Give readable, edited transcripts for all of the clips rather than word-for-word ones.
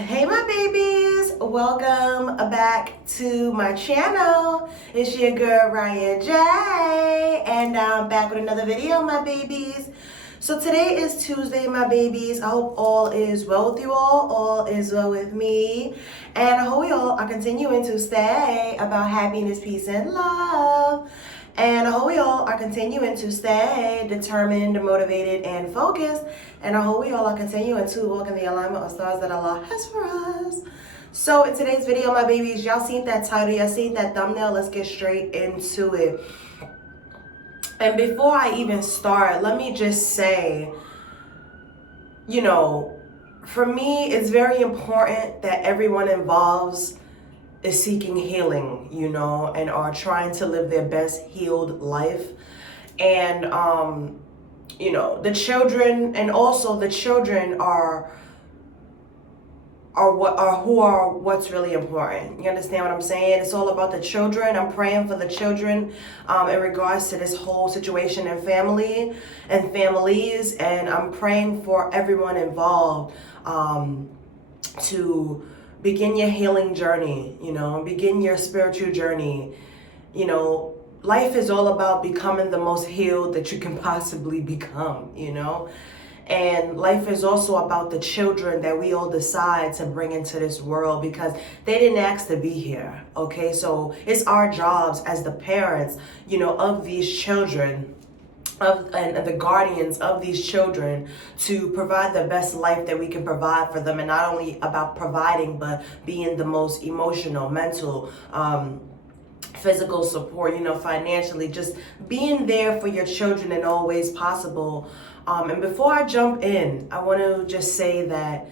Hey my babies, welcome back to my channel. It's your girl Riahjaysreality, and I'm back with another video, my babies. So today is Tuesday, my babies. I hope all is well with you all is well with me, and I hope we all are continuing to stay about happiness, peace, and love. And I hope we all are continuing to stay determined, motivated, and focused. And I hope we all are continuing to walk in the alignment of stars that Allah has for us. So in today's video, my babies, y'all seen that title, y'all seen that thumbnail. Let's get straight into it. And before I even start, let me just say, for me, it's very important that everyone involved is seeking healing, and are trying to live their best healed life. And, the children, and also the children are what's really important. You understand what I'm saying? It's all about the children. I'm praying for the children in regards to this whole situation and family and families. And I'm praying for everyone involved to begin your healing journey, begin your spiritual journey. Life is all about becoming the most healed that you can possibly become, And life is also about the children that we all decide to bring into this world, because they didn't ask to be here, okay? So it's our jobs as the parents, of these children, and the guardians of these children, to provide the best life that we can provide for them. And not only about providing, but being the most emotional, mental, physical support, financially, just being there for your children in all ways possible. And before I jump in, I want to just say that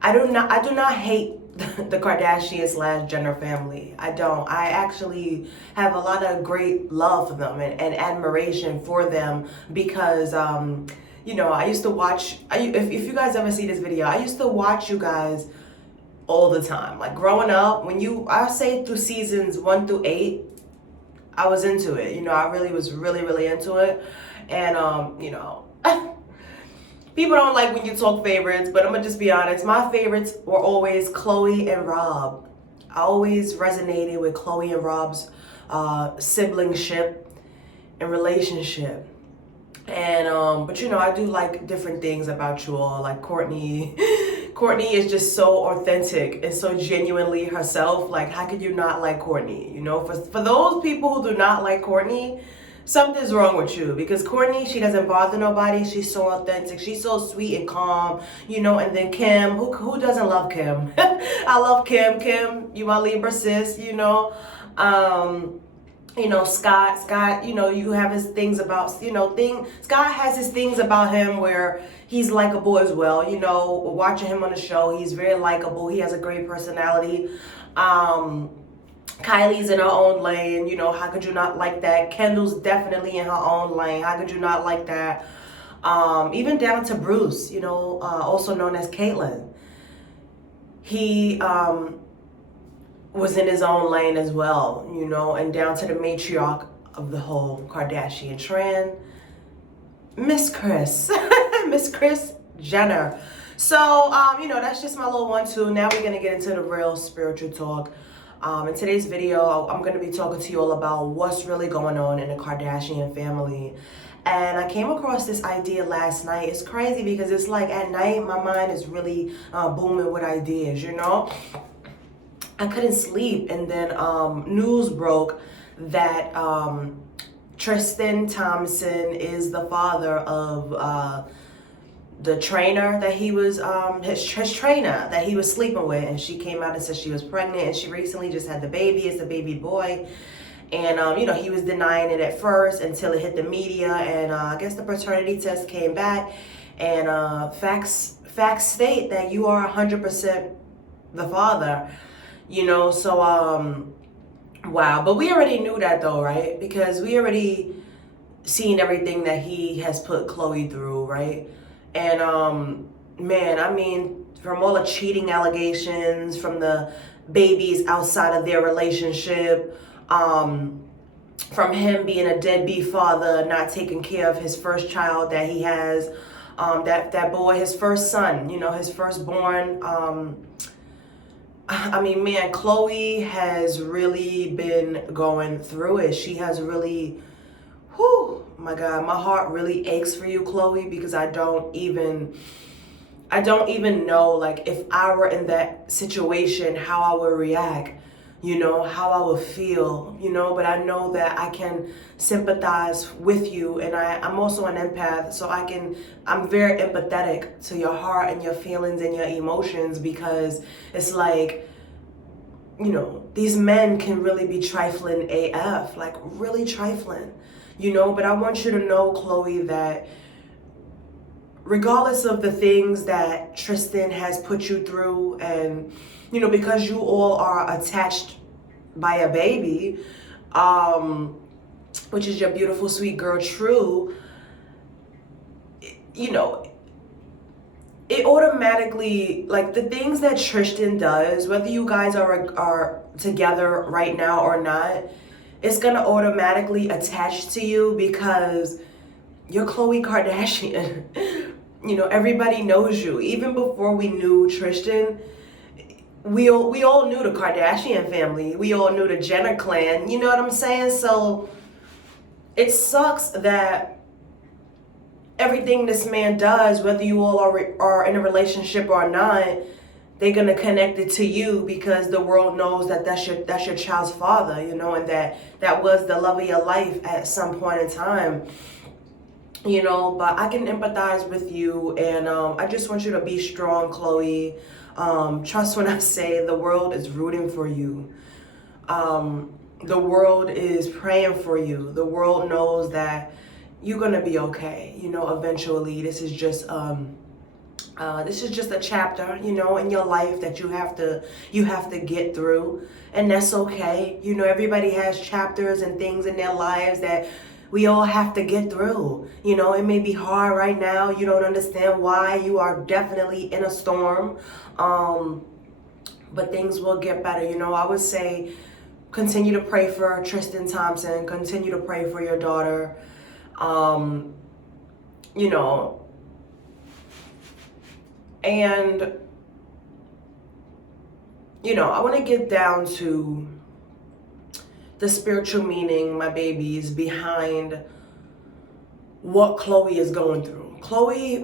I do not hate the Kardashian / Jenner family. I don't. I actually have a lot of great love for them and admiration for them, because I used to watch, if you guys ever see this video, I used to watch you guys all the time. Like growing up, I say through seasons 1 through 8, I was into it. I really was really into it. And people don't like when you talk favorites, but I'm gonna just be honest. My favorites were always Chloe and Rob. I always resonated with Chloe and Rob's siblingship and relationship. And but I do like different things about you all. Like Courtney. Courtney is just so authentic and so genuinely herself. Like, how could you not like Courtney? For those people who do not like Courtney, something's wrong with you, because Courtney, she doesn't bother nobody. She's so authentic. She's so sweet and calm, And then Kim, who doesn't love Kim? I love Kim. Kim, you my Libra sis, Scott, you have his things about, Scott has his things about him where he's likable as well. Watching him on the show, he's very likable. He has a great personality. Kylie's in her own lane, how could you not like that? Kendall's definitely in her own lane. How could you not like that? Even down to Bruce, also known as Caitlyn. He, was in his own lane as well, and down to the matriarch of the whole Kardashian trend, Miss Kris, Miss Kris Jenner. So, that's just my little 1-2. Now we're gonna get into the real spiritual talk. In today's video, I'm gonna be talking to you all about what's really going on in the Kardashian family. And I came across this idea last night. It's crazy because it's like at night, my mind is really booming with ideas, I couldn't sleep, and then news broke that Tristan Thompson is the father of the trainer that he was, his trainer that he was sleeping with, and she came out and said she was pregnant, and she recently just had the baby. It's a baby boy. And, he was denying it at first until it hit the media, and I guess the paternity test came back, and facts state that you are 100% the father. Wow. But we already knew that though, right? Because we already seen everything that he has put Chloe through, right? And man, I mean, from all the cheating allegations, from the babies outside of their relationship, from him being a deadbeat father, not taking care of his first child that he has, That boy, his first son, his firstborn. I mean, man, Chloe has really been going through it. She has really, whew, my God, my heart really aches for you, Chloe, because I don't even know, like, if I were in that situation, how I would react, how I would feel, but I know that I can sympathize with you, and I'm also an empath, so I'm very empathetic to your heart and your feelings and your emotions, because it's like, these men can really be trifling AF, like really trifling, but I want you to know, Chloe, that regardless of the things that Tristan has put you through, and because you all are attached by a baby, which is your beautiful sweet girl True, it automatically, like, the things that Tristan does, whether you guys are together right now or not, it's gonna automatically attach to you, because you're Khloe Kardashian. Everybody knows you. Even before we knew Tristan, we all knew the Kardashian family. We all knew the Jenner clan. You know what I'm saying? So it sucks that everything this man does, whether you all are in a relationship or not, they're gonna connect it to you, because the world knows that that's your child's father, and that was the love of your life at some point in time. But I can empathize with you, and I just want you to be strong, Chloe. Trust when I say the world is rooting for you. The world is praying for you. The world knows that you're gonna be okay. Eventually, this is just a chapter, in your life that you have to get through, and that's okay. Everybody has chapters and things in their lives that we all have to get through. It may be hard right now. You don't understand why. You are definitely in a storm. But things will get better. I would say continue to pray for Tristan Thompson. Continue to pray for your daughter. And, I want to get down to the spiritual meaning, my babies, behind what Chloe is going through.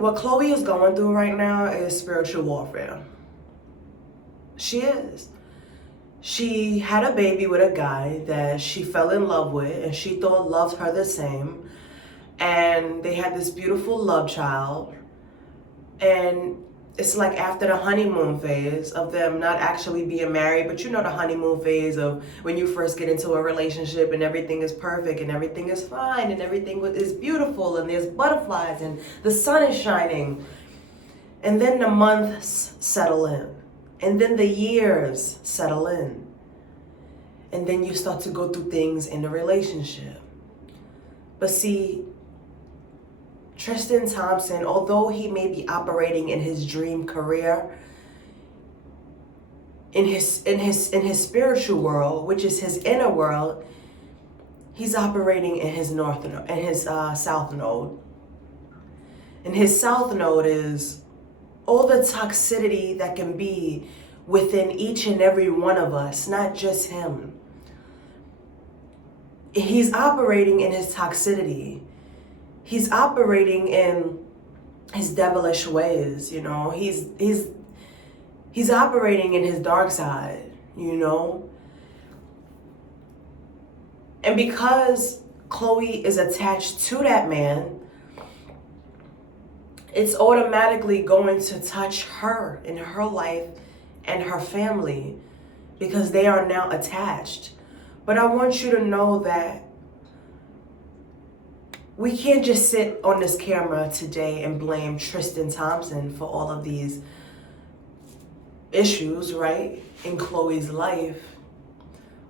What Chloe is going through right now is spiritual warfare. She is. She had a baby with a guy that she fell in love with, and she thought loved her the same. And they had this beautiful love child. And it's like after the honeymoon phase of them not actually being married, but the honeymoon phase of when you first get into a relationship and everything is perfect and everything is fine and everything is beautiful and there's butterflies and the sun is shining. And then the months settle in, and then the years settle in. And then you start to go through things in the relationship. But see, Tristan Thompson, although he may be operating in his dream career, in his spiritual world, which is his inner world, he's operating in his south node. And his south node is all the toxicity that can be within each and every one of us, not just him. He's operating in his toxicity. He's operating in his devilish ways, He's operating in his dark side, And because Chloe is attached to that man, it's automatically going to touch her in her life and her family, because they are now attached. But I want you to know that we can't just sit on this camera today and blame Tristan Thompson for all of these issues, right, in Chloe's life.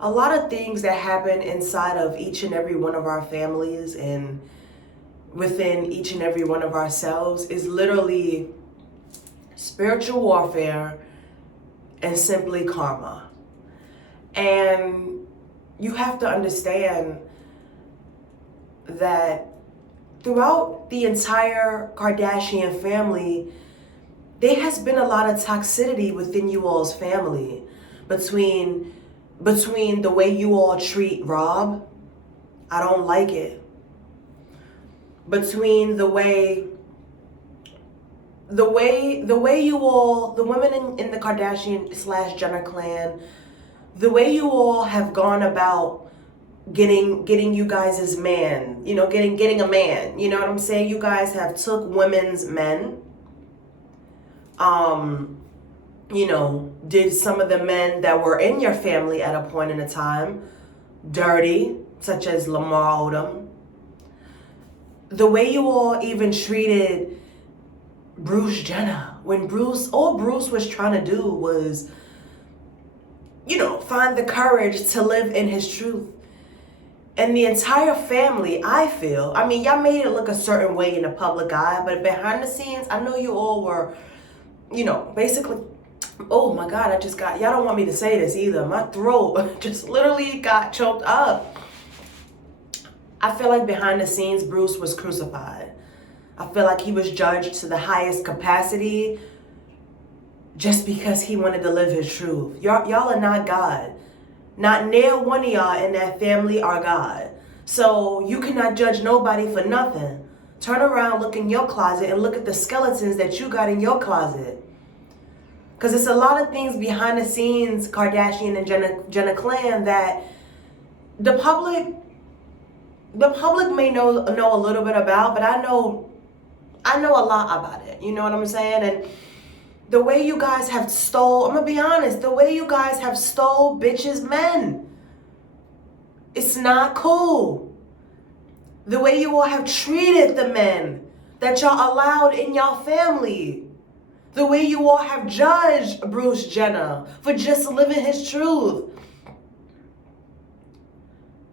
A lot of things that happen inside of each and every one of our families and within each and every one of ourselves is literally spiritual warfare and simply karma. And you have to understand that throughout the entire Kardashian family, there has been a lot of toxicity within you all's family between the way you all treat Rob. I don't like it. Between the way you all, the women in the Kardashian / Jenner clan, the way you all have gone about getting you guys as man, getting a man, you know what I'm saying? You guys have took women's men, did some of the men that were in your family at a point in a time dirty, such as Lamar Odom. The way you all even treated Bruce Jenner, when all Bruce was trying to do was, find the courage to live in his truth. And the entire family, I feel, y'all made it look a certain way in the public eye, but behind the scenes, I know you all were, basically, oh my God, y'all don't want me to say this either. My throat just literally got choked up. I feel like behind the scenes, Bruce was crucified. I feel like he was judged to the highest capacity just because he wanted to live his truth. Y'all are not God. Not near one of y'all in that family are God. So you cannot judge nobody for nothing. Turn around, look in your closet, and look at the skeletons that you got in your closet. Because it's a lot of things behind the scenes, Kardashian and Jenner clan, that the public may know a little bit about, but I know a lot about it. You know what I'm saying? And the way you guys have stole, I'm gonna be honest, the way you guys have stole bitches' men, it's not cool. The way you all have treated the men that y'all allowed in y'all family. The way you all have judged Bruce Jenner for just living his truth.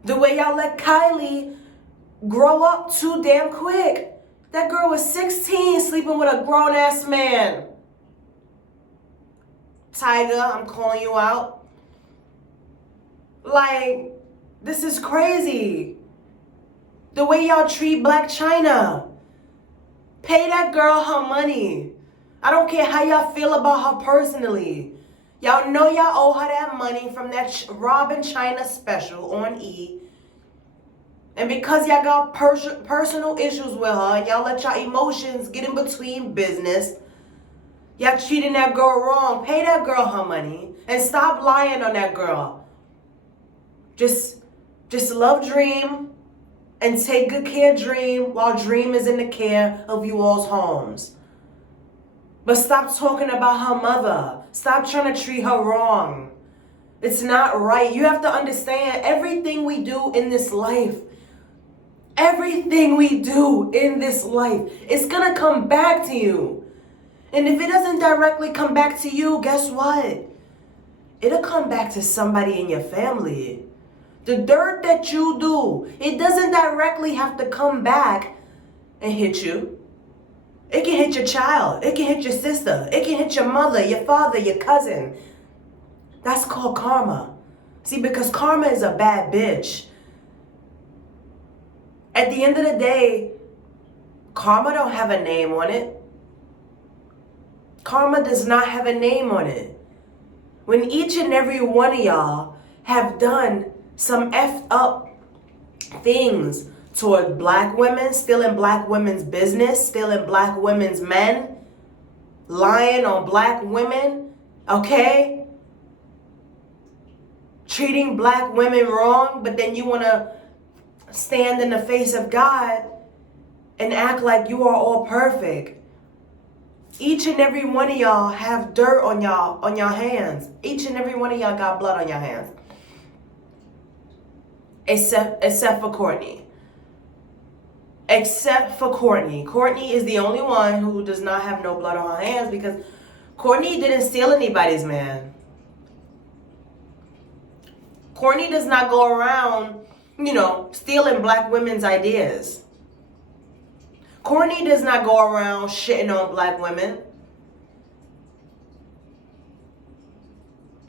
The way y'all let Kylie grow up too damn quick. That girl was 16 sleeping with a grown-ass man. Tiger, I'm calling you out. Like, this is crazy. The way y'all treat Black China. Pay that girl her money. I don't care how y'all feel about her personally. Y'all know y'all owe her that money from that Robin China special on E. And because y'all got personal issues with her, y'all let y'all emotions get in between business. Y'all treating that girl wrong. Pay that girl her money and stop lying on that girl. Just love Dream and take good care of Dream while Dream is in the care of you all's homes. But stop talking about her mother. Stop trying to treat her wrong. It's not right. You have to understand everything we do in this life. Everything we do in this life, it's going to come back to you. And if it doesn't directly come back to you, guess what? It'll come back to somebody in your family. The dirt that you do, it doesn't directly have to come back and hit you. It can hit your child. It can hit your sister. It can hit your mother, your father, your cousin. That's called karma. See, because karma is a bad bitch. At the end of the day, karma don't have a name on it. Karma does not have a name on it. When each and every one of y'all have done some effed up things toward Black women, stealing Black women's business, stealing Black women's men, lying on Black women, okay? Treating Black women wrong, but then you want to stand in the face of God and act like you are all perfect. Each and every one of y'all have dirt on y'all hands. Each and every one of y'all got blood on your hands. Except for Courtney. Except for Courtney. Courtney is the only one who does not have no blood on her hands because Courtney didn't steal anybody's man. Courtney does not go around, stealing Black women's ideas. Courtney does not go around shitting on Black women.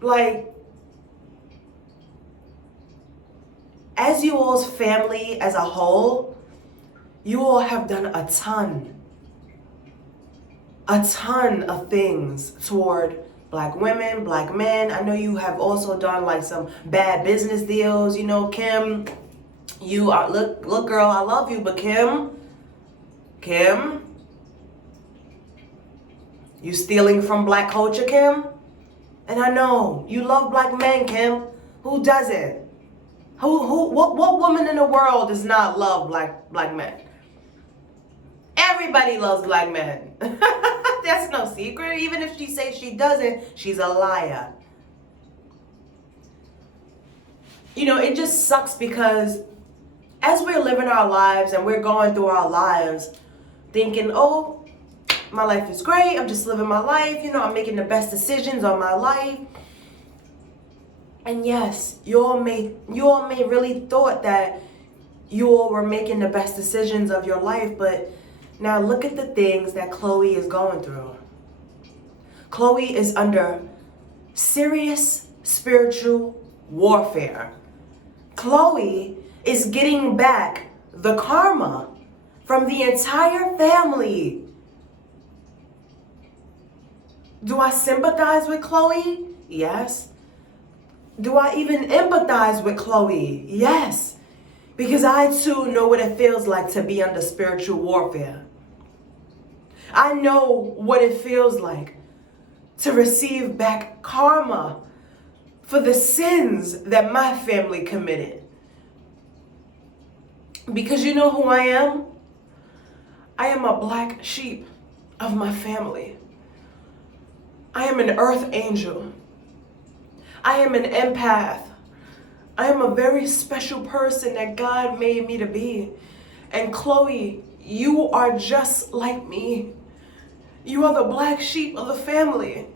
Like, as you all's family as a whole, You all have done a ton of things toward Black women, Black men. I know you have also done like some bad business deals. You know, Kim, you are, look, girl, I love you, but Kim, you stealing from Black culture, Kim? And I know you love Black men, Kim. Who doesn't? What woman in the world does not love black men? Everybody loves Black men. That's no secret. Even if she says she doesn't, she's a liar. You know, it just sucks because as we're living our lives and we're going through our lives thinking, oh, my life is great, I'm just living my life, you know, I'm making the best decisions on my life. And yes, you all may really thought that you all were making the best decisions of your life, but now look at the things that Chloe is going through. Chloe is under serious spiritual warfare. Chloe is getting back the karma from the entire family. Do I sympathize with Chloe? Yes. Do I even empathize with Chloe? Yes. Because I too know what it feels like to be under spiritual warfare. I know what it feels like to receive back karma for the sins that my family committed. Because you know who I am? I am a black sheep of my family. I am an earth angel. I am an empath. I am a very special person that God made me to be. And Chloe, you are just like me. You are the black sheep of the family.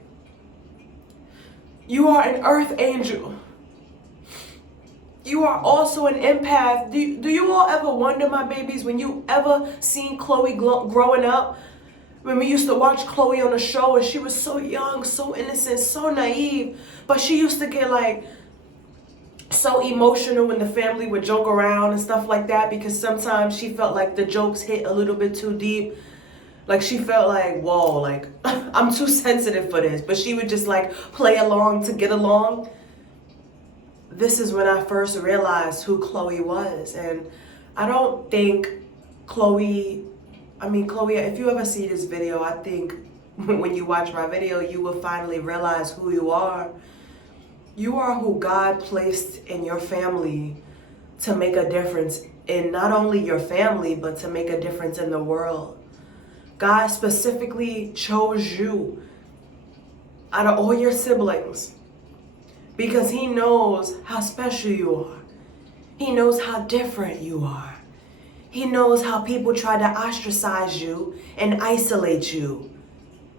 You are an earth angel. You are also an empath. Do you all ever wonder, my babies, when you ever seen Chloe growing up? When we used to watch Chloe on the show and she was so young, so innocent, so naive, but she used to get like so emotional when the family would joke around and stuff like that, because sometimes she felt like the jokes hit a little bit too deep. Like she felt like, whoa, like I'm too sensitive for this, but she would just like play along to get along. This is when I first realized who Chloe was. And I don't think Chloe, if you ever see this video, I think when you watch my video, you will finally realize who you are. You are who God placed in your family to make a difference in not only your family, but to make a difference in the world. God specifically chose you out of all your siblings because He knows how special you are. He knows how different you are. He knows how people try to ostracize you and isolate you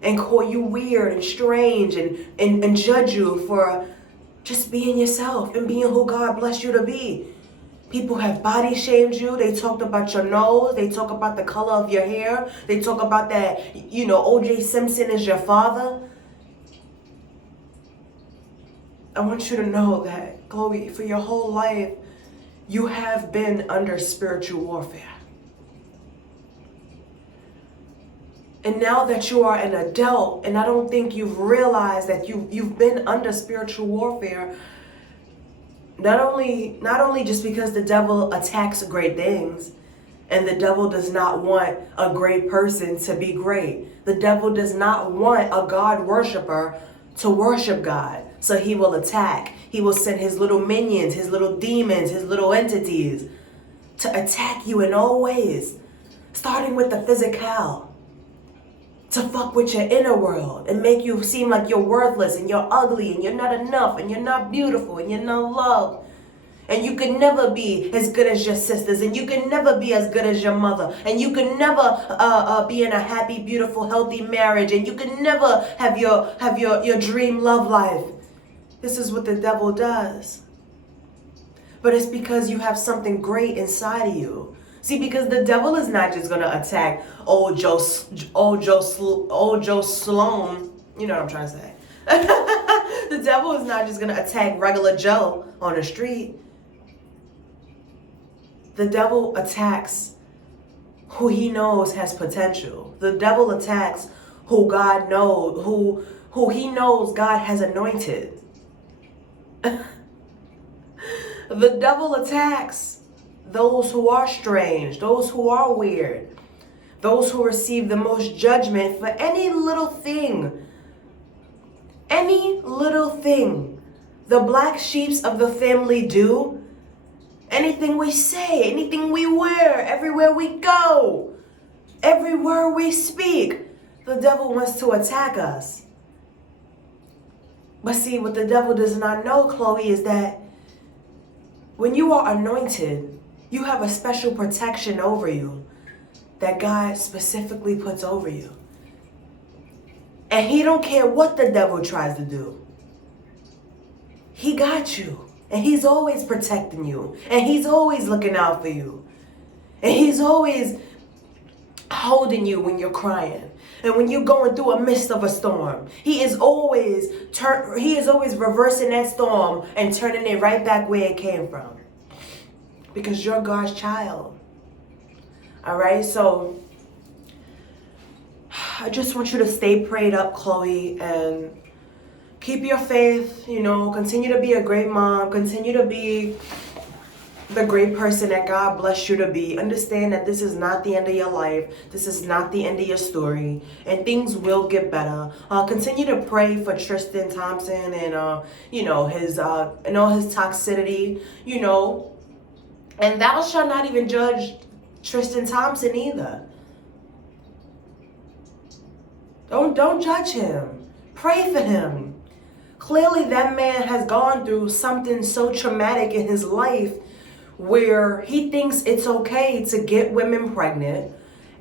and call you weird and strange and judge you for just being yourself and being who God blessed you to be. People have body shamed you. They talked about your nose. They talk about the color of your hair. They talk about that, O.J. Simpson is your father. I want you to know that, Chloe, for your whole life, you have been under spiritual warfare. And now that you are an adult, and I don't think you've realized that you've been under spiritual warfare, not only just because the devil attacks great things, and the devil does not want a great person to be great. The devil does not want a God worshiper to worship God. So he will attack. He will send his little minions, his little demons, his little entities to attack you in all ways, starting with the physical. To fuck with your inner world and make you seem like you're worthless and you're ugly and you're not enough and you're not beautiful and you're not loved. And you can never be as good as your sisters, and you can never be as good as your mother, and you can never be in a happy, beautiful, healthy marriage, and you can never have your dream love life. This is what the devil does. But it's because you have something great inside of you. See, because the devil is not just going to attack old Joe Sloan. You know what I'm trying to say. The devil is not just going to attack regular Joe on the street. The devil attacks who he knows has potential. The devil attacks who God knows, who he knows God has anointed. The devil attacks those who are strange, those who are weird, those who receive the most judgment for any little thing. Any little thing the black sheeps of the family do, anything we say, anything we wear, everywhere we go, every word we speak, the devil wants to attack us. But see, what the devil does not know, Chloe, is that when you are anointed, you have a special protection over you that God specifically puts over you. And he don't care what the devil tries to do. He got you. And he's always protecting you. And he's always looking out for you. And he's always holding you when you're crying. And when you're going through a midst of a storm, he is always reversing that storm and turning it right back where it came from. Because you're God's child. All right, so I just want you to stay prayed up, Chloe, and keep your faith, continue to be a great mom, continue to be the great person that God blessed you to be. Understand that this is not the end of your life. This is not the end of your story, and things will get better. Continue to pray for Tristan Thompson and his and all his toxicity, and thou shalt not even judge Tristan Thompson either. Don't judge him. Pray for him. Clearly that man has gone through something so traumatic in his life where he thinks it's okay to get women pregnant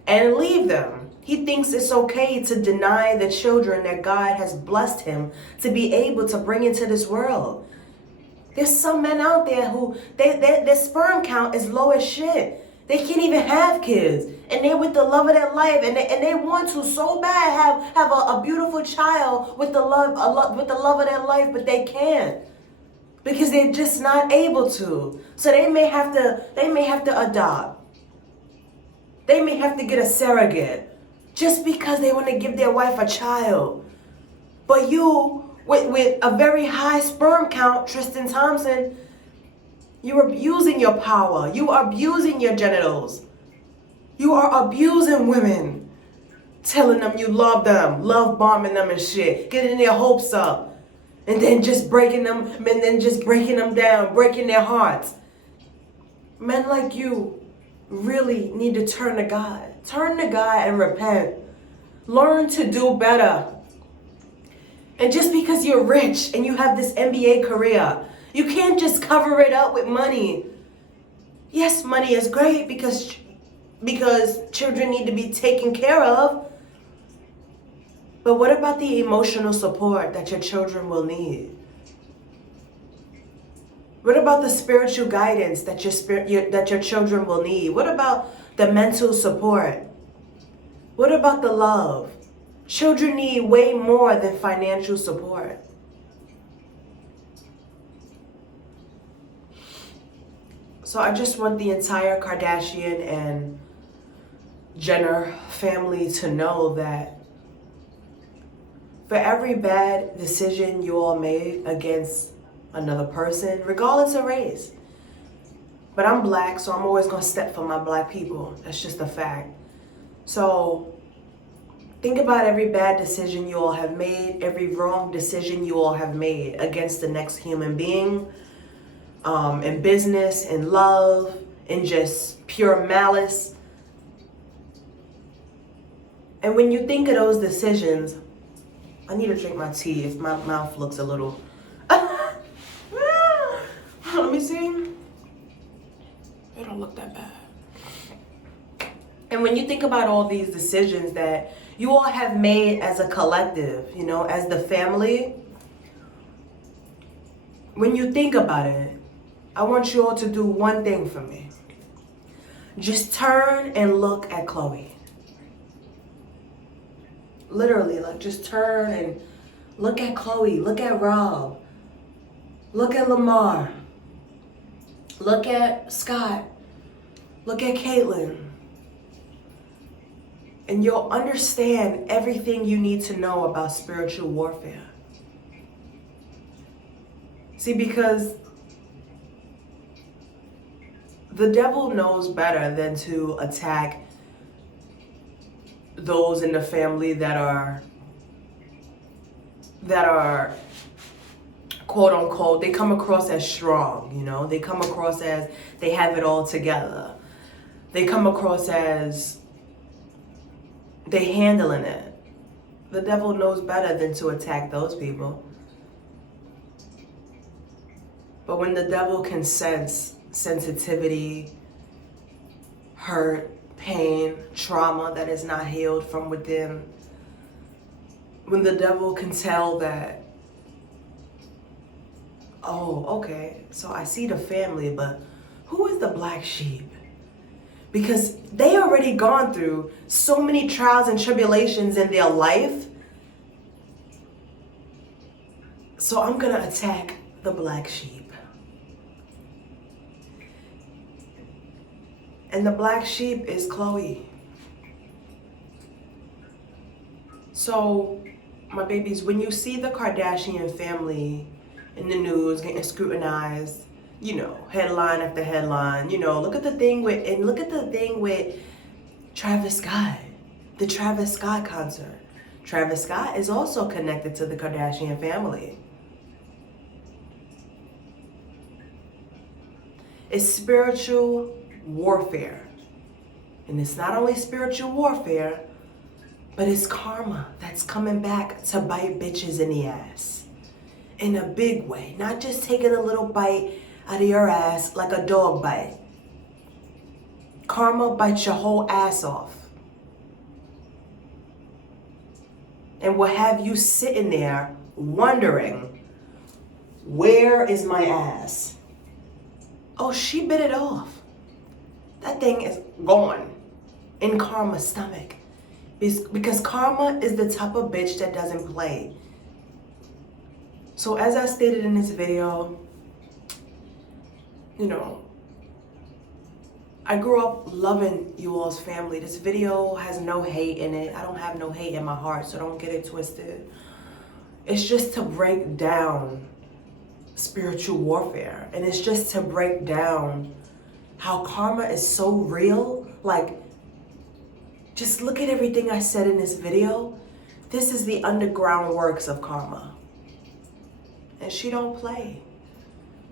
and leave them. He thinks it's okay to deny the children that God has blessed him to be able to bring into this world. There's some men out there who their sperm count is low as shit. They can't even have kids, and they're with the love of their life, and they want to so bad have a beautiful child with the love of their life, but they can't because they're just not able to. So they may have to adopt. They may have to get a surrogate just because they want to give their wife a child. But you, with a very high sperm count, Tristan Thompson, you're abusing your power. You are abusing your genitals. You are abusing women. Telling them you love them. Love bombing them and shit. Getting their hopes up. And then just breaking them. And then just breaking them down. Breaking their hearts. Men like you really need to turn to God. Turn to God and repent. Learn to do better. And just because you're rich and you have this NBA career, you can't just cover it up with money. Yes, money is great because children need to be taken care of. But what about the emotional support that your children will need? What about the spiritual guidance that your children will need? What about the mental support? What about the love? Children need way more than financial support. So I just want the entire Kardashian and Jenner family to know that for every bad decision you all made against another person, regardless of race, but I'm black, so I'm always going to step for my black people. That's just a fact. So think about every bad decision you all have made, every wrong decision you all have made against the next human being. In business, in love, in just pure malice. And when you think of those decisions, I need to drink my tea if my mouth looks a little... Let me see. It don't look that bad. And when you think about all these decisions that you all have made as a collective, as the family, when you think about it, I want you all to do one thing for me. Just turn and look at Chloe. Literally, just turn and look at Chloe. Look at Rob. Look at Lamar. Look at Scott. Look at Caitlin. And you'll understand everything you need to know about spiritual warfare. See, because the devil knows better than to attack those in the family that are quote unquote, they come across as strong, you know, they come across as they have it all together. They come across as they handling it. The devil knows better than to attack those people. But when the devil can sense sensitivity, hurt, pain, trauma that is not healed from within, when the devil can tell that, oh, okay, so I see the family, but who is the black sheep? Because they already gone through so many trials and tribulations in their life. So I'm gonna attack the black sheep. And the black sheep is Chloe. So, my babies, when you see the Kardashian family in the news getting scrutinized, you know, headline after headline, you know, look at the thing with Travis Scott, the Travis Scott concert. Travis Scott is also connected to the Kardashian family. It's spiritual warfare. And it's not only spiritual warfare, but it's karma that's coming back to bite bitches in the ass. In a big way. Not just taking a little bite out of your ass like a dog bite. Karma bites your whole ass off. And will have you sitting there wondering, where is my ass? Oh, she bit it off. That thing is gone in karma's stomach. Because karma is the type of bitch that doesn't play. So as I stated in this video, you know, I grew up loving you all's family. This video has no hate in it. I don't have no hate in my heart, so don't get it twisted. It's just to break down spiritual warfare. And it's just to break down how karma is so real. Like, just look at everything I said in this video. This is the underground works of karma. And she don't play.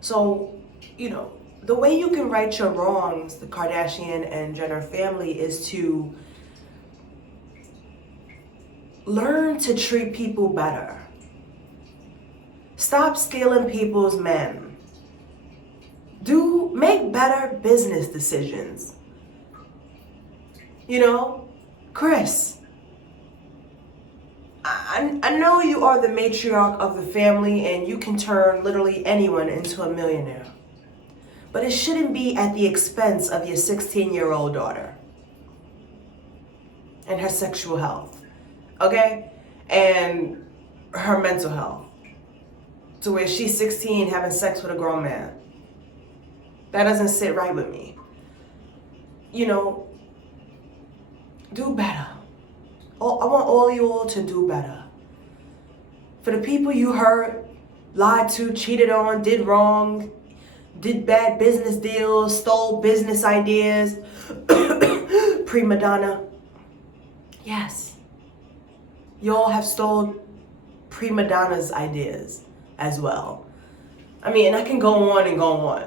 So, you know, the way you can right your wrongs, the Kardashian and Jenner family, is to learn to treat people better. Stop stealing people's men. Make better business decisions. You know, Chris, I know you are the matriarch of the family and you can turn literally anyone into a millionaire. But it shouldn't be at the expense of your 16-year-old daughter and her sexual health, okay? And her mental health. To where she's 16 having sex with a grown man. That doesn't sit right with me. You know, do better. I want all you all to do better. For the people you hurt, lied to, cheated on, did wrong, did bad business deals, stole business ideas, prima donna. Yes. You all have stolen prima donna's ideas as well. I mean, and I can go on and go on,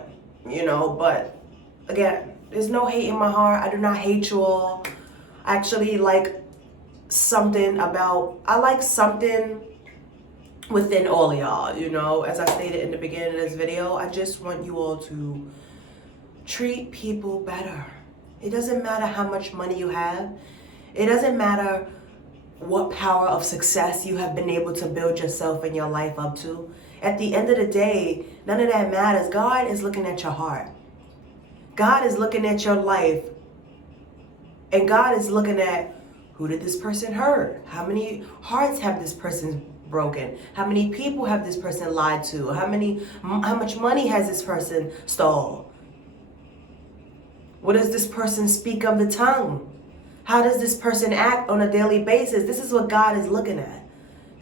you know, but again, there's no hate in my heart. I do not hate you all. I actually like something within all y'all, you know. As I stated in the beginning of this video, I just want you all to treat people better. It doesn't matter how much money you have. It doesn't matter what power of success you have been able to build yourself and your life up to. At the end of the day, none of that matters. God is looking at your heart. God is looking at your life. And God is looking at, who did this person hurt? How many hearts have this person broken? How many people have this person lied to? How much money has this person stole? What does this person speak of the tongue? How does this person act on a daily basis? This is what God is looking at.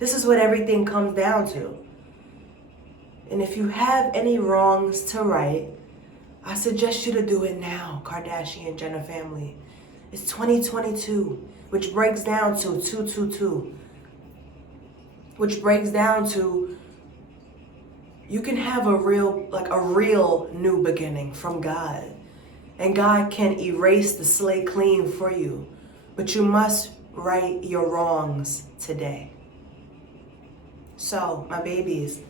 This is what everything comes down to. And if you have any wrongs to right, I suggest you to do it now, Kardashian Jenner family. It's 2022, which breaks down to 222. Which breaks down to you can have a real new beginning from God. And God can erase the slate clean for you. But you must right your wrongs today. So, my babies,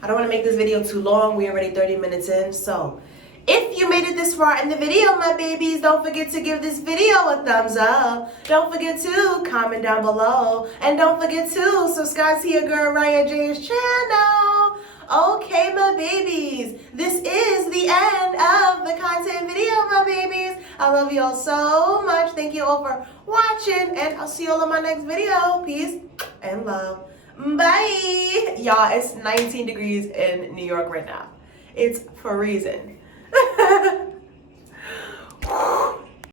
I don't want to make this video too long. We're already 30 minutes in. So, if you made it this far in the video, my babies, don't forget to give this video a thumbs up. Don't forget to comment down below. And don't forget to subscribe to your girl Riahjays channel. Okay, my babies, this is the end of the content video, my babies. I love you all so much. Thank you all for watching, and I'll see you all in my next video. Peace and love. Bye. Y'all, it's 19 degrees in New York right now. It's freezing.